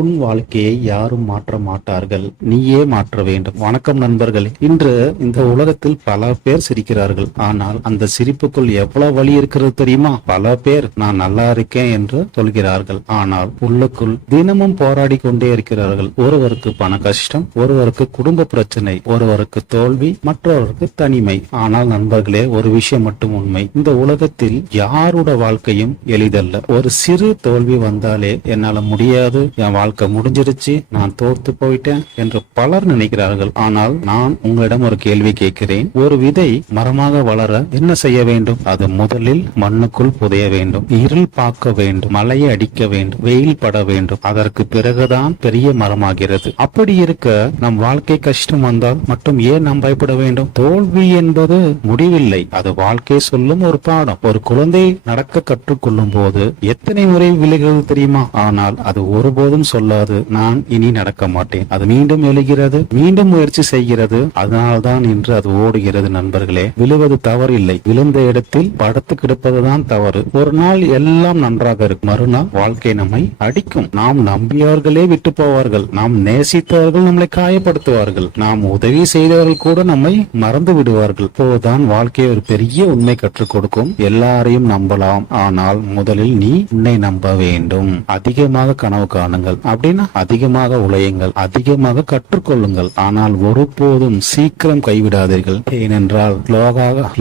உன் வாழ்க்கையை யாரும் மாற்ற மாட்டார்கள், நீயே மாற்ற வேண்டும். வணக்கம் நண்பர்களே. இன்று இந்த உலகத்தில் பல பேர் சிரிக்கிறார்கள். ஆனால் அந்த சிரிப்புக்குள் எவ்வளவு வலி இருக்கிறது தெரியுமா? பல பேர் நான் நல்லா இருக்கேன் என்று சொல்கிறார்கள். ஆனால் உள்ளுக்குள் தினமும் போராடி கொண்டே இருக்கிறார்கள். ஒருவருக்கு பண கஷ்டம், ஒருவருக்கு குடும்ப பிரச்சனை, ஒருவருக்கு தோல்வி, மற்றவருக்கு தனிமை. ஆனால் நண்பர்களே, ஒரு விஷயம் மட்டும் உண்மை. இந்த உலகத்தில் யாரோட வாழ்க்கையும் எளிதல்ல. ஒரு சிறு தோல்வி வந்தாலே என்னால முடியாது, என் வாழ்க்கை முடிஞ்சிருச்சு, நான் தோர்த்து போயிட்டேன் என்று பலர் நினைக்கிறார்கள். ஆனால் நான் உங்களிடம் ஒரு கேள்வி கேட்கிறேன். ஒரு விதை மரமாக வளர என்ன செய்ய வேண்டும்? அது முதலில் மண்ணுக்குள் புதைய வேண்டும், இருள் பார்க்க வேண்டும், மழையை அடிக்க வேண்டும், வெயில் பட வேண்டும். அதற்கு பிறகுதான் பெரிய மரமாகிறது. அப்படி இருக்க நம் வாழ்க்கை கஷ்டம் வந்தால் மட்டும் ஏன் நாம் பயப்பட வேண்டும்? தோல்வி என்பது முடிவில்லை, அது வாழ்க்கை சொல்லும் ஒரு பாடம். ஒரு குழந்தை நடக்க கற்றுக்கொள்ளும் போது எத்தனை முறை விழுகிறது தெரியுமா? ஆனால் அது ஒருபோதும் சொல்லாது நான் இனி நடக்க மாட்டேன். அது மீண்டும் எழுகிறது, மீண்டும் முயற்சி செய்கிறது. அதனால்தான் இன்று அது ஓடுகிறது. நண்பர்களே, விழுவது தவறு இல்லை, விழுந்த இடத்தில் படுத்து கிடப்பதுதான் தவறு. ஒரு நாள் எல்லாம் நன்றாக இருக்கும், மறுநாள் வாழ்க்கை நம்மை அடிக்கும். நாம் நம்பியவர்களே விட்டு போவார்கள், நாம் நேசித்தவர்கள் நம்மளை காயப்படுத்துவார்கள், நாம் உதவி செய்தவர்கள் கூட நம்மை மறந்து விடுவார்கள். இப்போதுதான் வாழ்க்கை ஒரு பெரிய உண்மை கற்றுக் கொடுக்கும். எல்லாரையும் நம்பலாம், ஆனால் முதலில் நீ உன்னை நம்ப வேண்டும். அதிகமாக கனவு காணுங்கள், அப்படின்னா அதிகமாக உழையுங்கள், அதிகமாக கற்றுக்கொள்ளுங்கள். ஆனால் ஒருபோதும் சீக்கிரம் கைவிடாதீர்கள். ஏனென்றால்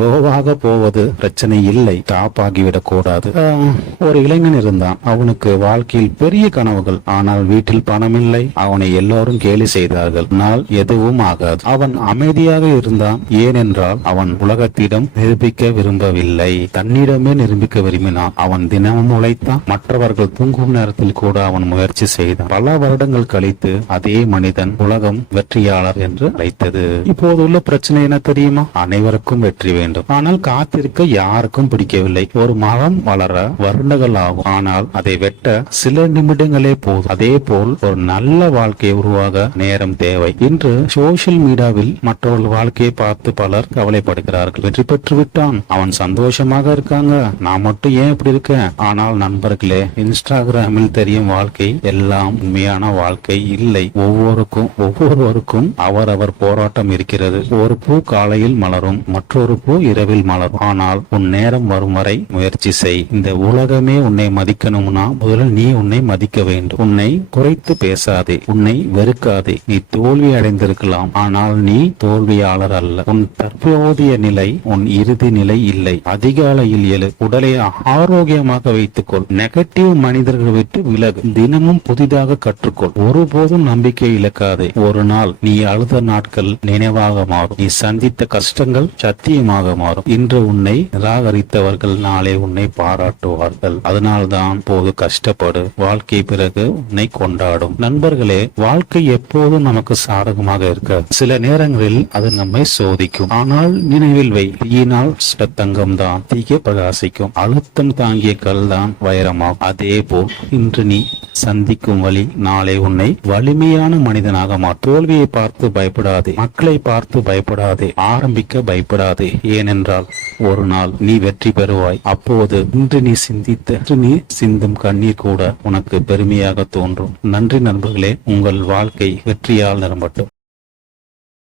லோவாக போவது பிரச்சனை இல்லை, டாப் ஆகிவிடக் கூடாது. ஒரு இளைஞன் இருந்தான். அவனுக்கு வாழ்க்கையில் பெரிய கனவுகள், ஆனால் வீட்டில் பணம் இல்லை. அவனை எல்லோரும் கேலி செய்தார்கள். ஆனால் எதுவும் ஆகாது. அவன் அமைதியாக இருந்தான். ஏனென்றால் அவன் உலகத்திடம் நிரூபிக்க விரும்பவில்லை, தன்னிடமே நிரூபிக்க விரும்பினான். அவன் தினமும் உழைத்தான். மற்றவர்கள் தூங்கும் நேரத்தில் கூட அவன் முயற்சி செய்தான். பல வருடங்கள் கழித்து அதே மனிதன் உலகம் வெற்றியாளர் என்று அழைத்தது. இப்போது உள்ள பிரச்சனை என்ன தெரியுமா? அனைவருக்கும் வெற்றி வேண்டும், ஆனால் காத்திருக்க யாருக்கும் பிடிக்கவில்லை. ஒரு மரம் வளர வருடங்கள் ஆகும், ஆனால் அதை வெட்ட சில நிமிடங்களே போதும். அதே போல் ஒரு நல்ல வாழ்க்கையை உருவாக நேரம் தேவை. இன்று சோசியல் மீடியாவில் மற்றவர்கள் வாழ்க்கையை பார்த்து பலர் கவலைப்படுகிறார்கள். வெற்றி பெற்று விட்டான், அவன் சந்தோஷமாக இருக்காங்க, நான் மட்டும் ஏன் இப்படி இருக்கேன்? ஆனால் நண்பர்களே, இன்ஸ்டாகிராமில் தெரியும் வாழ்க்கை எல்லாம் உண்மையான வாழ்க்கை இல்லை. ஒவ்வொருவருக்கும் அவரவர் போராட்டம் இருக்கிறது. ஒரு பூ காலையில் மலரும், மற்றொரு பூ இரவில் மலரும். ஆனால் உன் நேரம் வரும் வரை முயற்சி செய். இந்த உலகமே உன்னை மதிக்கணும்னா முதலில் நீ உன்னை மதிக்க வேண்டும். உன்னை குறைத்து பேசாதே, உன்னை வெறுக்காதே. நீ தோல்வி அடைந்திருக்கலாம், ஆனால் நீ தோல்வியாளர் அல்ல. உன் தற்போதைய நிலை உன் இறுதி நிலை இல்லை. அதிகாலையில் எழு, உடலை ஆரோக்கியமாக வைத்துக்கொள். நெகட்டிவ் மனிதர்கள் விட்டு விலகு. தினமும் புதிதாக கற்றுக்கொள். ஒருபோதும் நம்பிக்கை இழக்காதே. ஒரு நாள் நீ அழுத நாட்கள் நினைவாக மாறும், நீ சந்தித்த கஷ்டங்கள் சத்தியமாக மாறும். இன்று உன்னை நிராகரித்தவர்கள் நாளை உன்னை பாராட்டுவார்கள். அதனால்தான் போது கஷ்டப்படு, வாழ்க்கை பிறகு உன்னை கொண்டாடும். நண்பர்களே, வாழ்க்கை எப்போதும் நமக்கு சாதகமாக இருக்க சில நேரங்களில் அது நம்மை சோதிக்கும். ஆனால் நினைவில் வை, தீயினால் தங்கம் தான் தீய பிரகாசிக்கும், அழுத்தம் தாங்கிய கல் தான் வைரமாகும். அதே போல் இன்று நீ சந்திக்கும் வழி நாளை உன்னை வலிமையான மனிதனாக மாற்றும். தோல்வியை பார்த்து பயப்படாதே, மக்களை பார்த்து பயப்படாதே, ஆரம்பிக்க பயப்படாதே. ஏனென்றால் ஒரு நாள் நீ வெற்றி பெறுவாய். அப்போது இன்று நீ சிந்தும் கண்ணீர் கூட உனக்கு பெருமையாக தோன்றும். நன்றி நண்பர்களே, உங்கள் வாழ்க்கை வெற்றியால் நிரம்பட்டும்.